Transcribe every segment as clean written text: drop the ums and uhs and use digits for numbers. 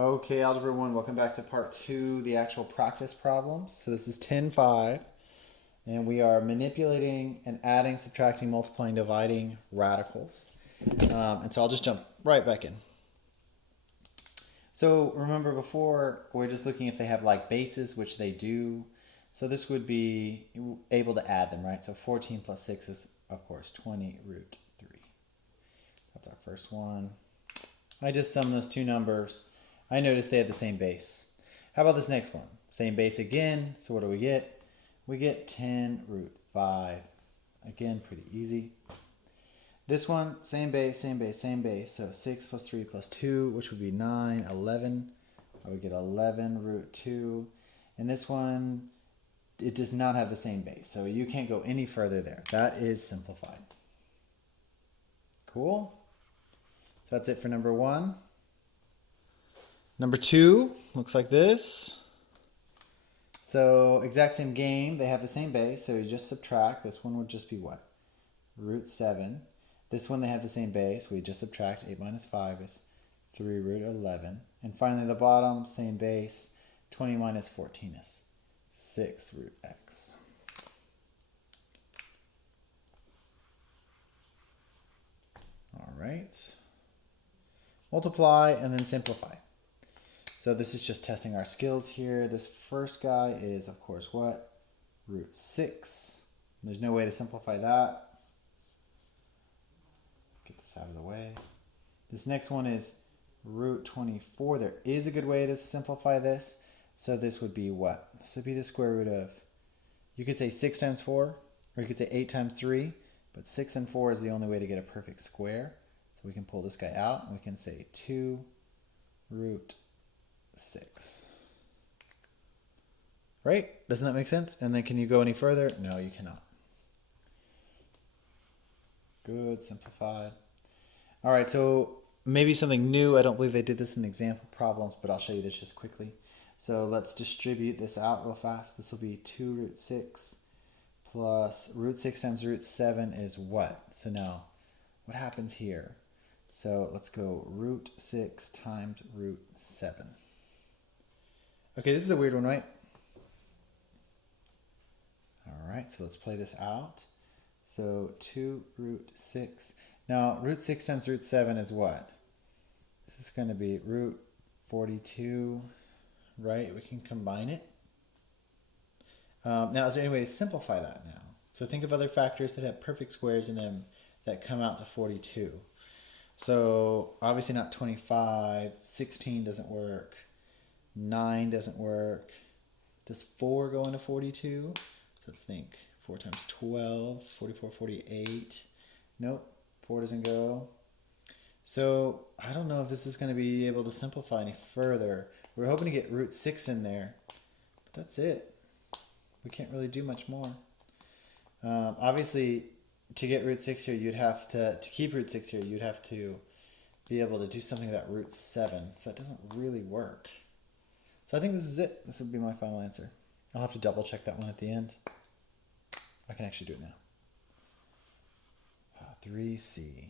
Okay, Algebra 1, welcome back to part 2, the actual practice problems. So this is 10-5, and we are manipulating and adding, subtracting, multiplying, dividing radicals. And so I'll just jump right back in. So remember before, we're just looking if they have like bases, which they do. So this would be able to add them, right? So 14 plus 6 is, of course, 20 root 3. That's our first one. I just summed those two numbers. I noticed they had the same base. How about this next one? Same base again. So what do we get? We get 10 root 5. Again, pretty easy. This one, same base, same base, same base. So 6 plus 3 plus 2, which would be 9, 11. I would get 11 root 2. And this one, it does not have the same base. So you can't go any further there. That is simplified. Cool? So that's it for number 1. Number 2 looks like this. So exact same game. They have the same base. So you just subtract. This one would just be what? Root 7. This one they have the same base. We just subtract. 8 minus 5 is 3 root 11. And finally the bottom, same base. 20 minus 14 is 6 root x. All right. Multiply and then simplify. So this is just testing our skills here. This first guy is, of course, what? Root 6. There's no way to simplify that. Get this out of the way. This next one is root 24. There is a good way to simplify this. So this would be what? This would be the square root of, you could say 6 times 4, or you could say 8 times 3, but 6 and 4 is the only way to get a perfect square. So we can pull this guy out, and we can say 2 root 6. Right? Doesn't that make sense? And then can you go any further? No, you cannot. Good, simplified. All right, so maybe something new. I don't believe they did this in the example problems, but I'll show you this just quickly. So let's distribute this out real fast. This will be 2 root 6 plus root 6 times root 7 is what? So now, what happens here? So let's go root 6 times root 7. Okay, this is a weird one, right? All right, so let's play this out. So 2 root 6. Now, root 6 times root 7 is what? This is going to be root 42, right? We can combine it. Now, is there any way to simplify that now? So think of other factors that have perfect squares in them that come out to 42. So obviously not 25, 16 doesn't work, 9 doesn't work. Does 4 go into 42? So let's think. 4 times 12, 44, 48. Nope, 4 doesn't go. So I don't know if this is going to be able to simplify any further. We're hoping to get root 6 in there, but that's it. We can't really do much more. Obviously, to get root 6 here, you'd have to keep root 6 here, you'd have to be able to do something with that root 7. So that doesn't really work. So I think this is it. This would be my final answer. I'll have to double check that one at the end. I can actually do it now. 3C.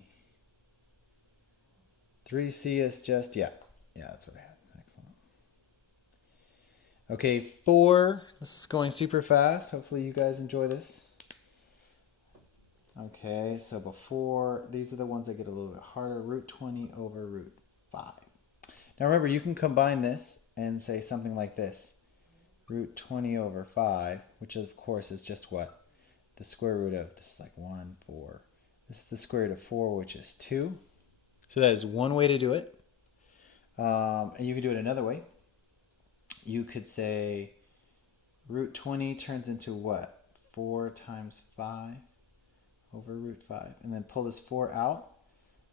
3C is just, yeah, that's what I had. Excellent. Okay, 4. This is going super fast. Hopefully you guys enjoy this. Okay, so before, these are the ones that get a little bit harder. Root 20 over root 5. Now remember, you can combine this and say something like this. Root 20 over 5, which of course is just what? The square root of, this is like 1, 4. This is the square root of 4, which is 2. So that is one way to do it. And you could do it another way. You could say root 20 turns into what? 4 times 5 over root 5. And then pull this 4 out,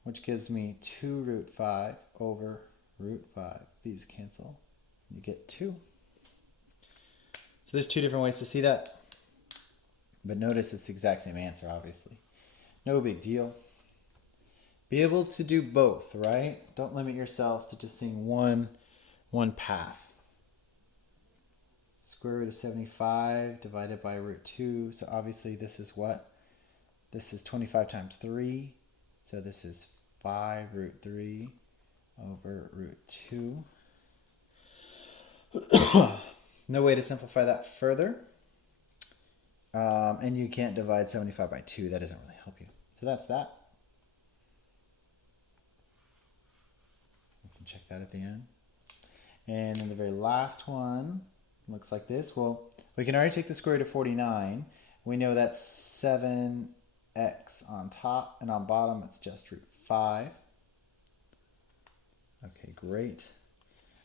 which gives me 2 root 5 over root 5. These cancel. You get 2. So there's 2 different ways to see that. But notice it's the exact same answer, obviously. No big deal. Be able to do both, right? Don't limit yourself to just seeing one path. Square root of 75 divided by root 2. So obviously this is what? This is 25 times 3. So this is 5 root 3 over root 2. No way to simplify that further. And you can't divide 75 by 2. That doesn't really help you. So that's that. You can check that at the end. And then the very last one looks like this. Well, we can already take the square root of 49. We know that's 7x on top, and on bottom it's just root 5. Okay, great.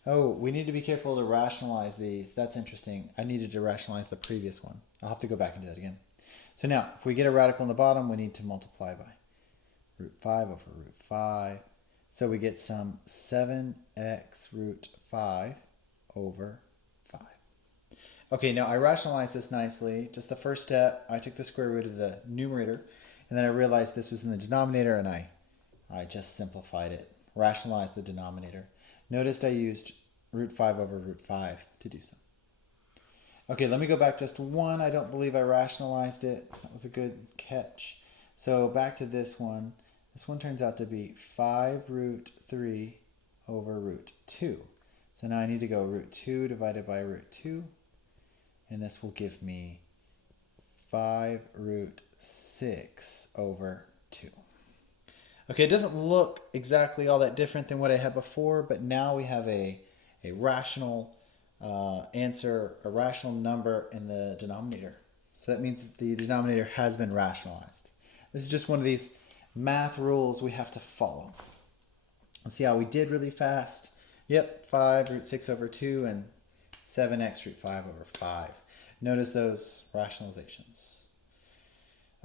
Oh, we need to be careful to rationalize these. That's interesting. I needed to rationalize the previous one. I'll have to go back and do that again. So now, if we get a radical in the bottom, we need to multiply by root 5 over root 5. So we get some 7x root 5 over 5. Okay, now I rationalized this nicely. Just the first step, I took the square root of the numerator, and then I realized this was in the denominator, and I just simplified it, rationalized the denominator. Noticed I used root 5 over root 5 to do so. Okay, let me go back just one. I don't believe I rationalized it. That was a good catch. So back to this one. This one turns out to be 5 root 3 over root 2. So now I need to go root 2 divided by root 2. And this will give me 5 root 6 over 2. Okay, it doesn't look exactly all that different than what I had before, but now we have a rational answer, a rational number in the denominator. So that means the denominator has been rationalized. This is just one of these math rules we have to follow. Let's see how we did really fast. Yep, 5 root 6 over 2 and 7x root 5 over 5. Notice those rationalizations.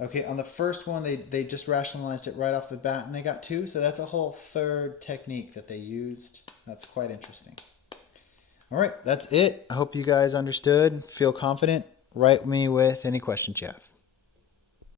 Okay, on the first one, they just rationalized it right off the bat, and they got 2. So that's a whole third technique that they used. That's quite interesting. All right, that's it. I hope you guys understood. Feel confident. Write me with any questions you have.